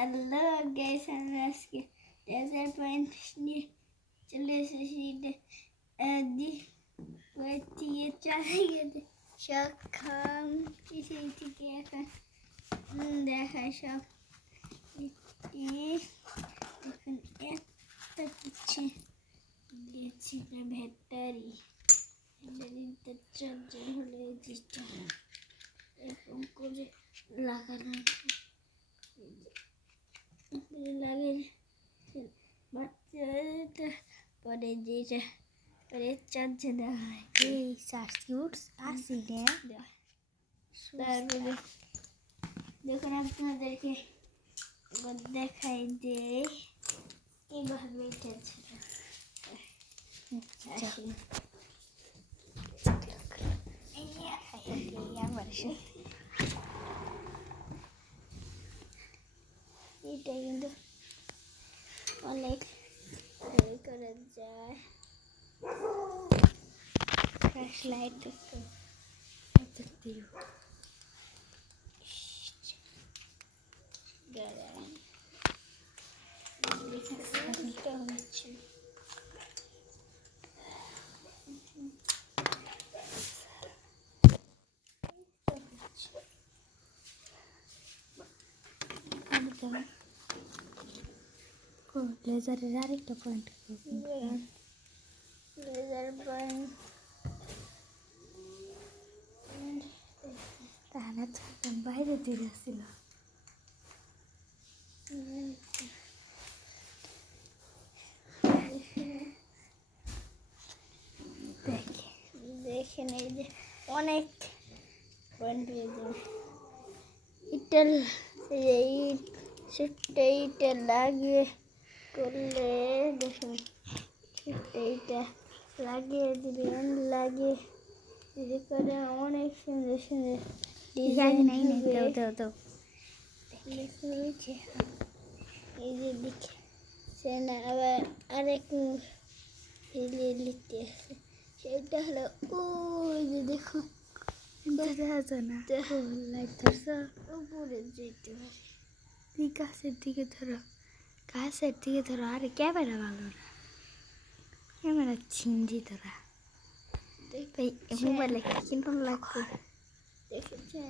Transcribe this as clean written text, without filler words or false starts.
Hello guys, আমরা আজকে laser point নিয়ে চলে এসেছি। চালাই গেছে সক্ষম সেই থেকে এখন দেখায় সব এখন একটা কিছু দিয়েছি ব্যাটারি চার্জার হলে এরকম করে লাগানো লাগে বাচ্চাটা পরে যেটা পরে চার্জে দেওয়া হয় এই সার্কিট আসিলে তারপরে দেখুন আপনাদেরকে দেখাই যে এইভাবে চার্জে এটা কিন্তু অনেক করা যায়। ফ্ল্যাশ লাইট হচ্ছে লেজারের আরেকটা পয়েন্ট লেজার পয়েন্ট তাহলে বাইরে দিয়ে আসছিল দেখেন এই যে অনেক পয়েন্ট পেয়েছে। ইটেল এই এইটা লাগিয়ে করলে দেখুন এইটা লাগিয়ে দিবেন, লাগিয়ে দিলে করে অনেক সুন্দর সুন্দর ডিজাইন লিখেছে। এই যে লিখছেন আবার আরেক লিখতে আছে, সেটা হলো ওই যে দেখুন দেখা যায় না লাইট ধরছো উপরে যেতে পারে। তুই গাছের দিকে ধরো আরে ক্যামেরা ভালো না, ক্যামেরা ছিনজি তোরা মোবাইলে কিনতে লাগবে দেখেছেন।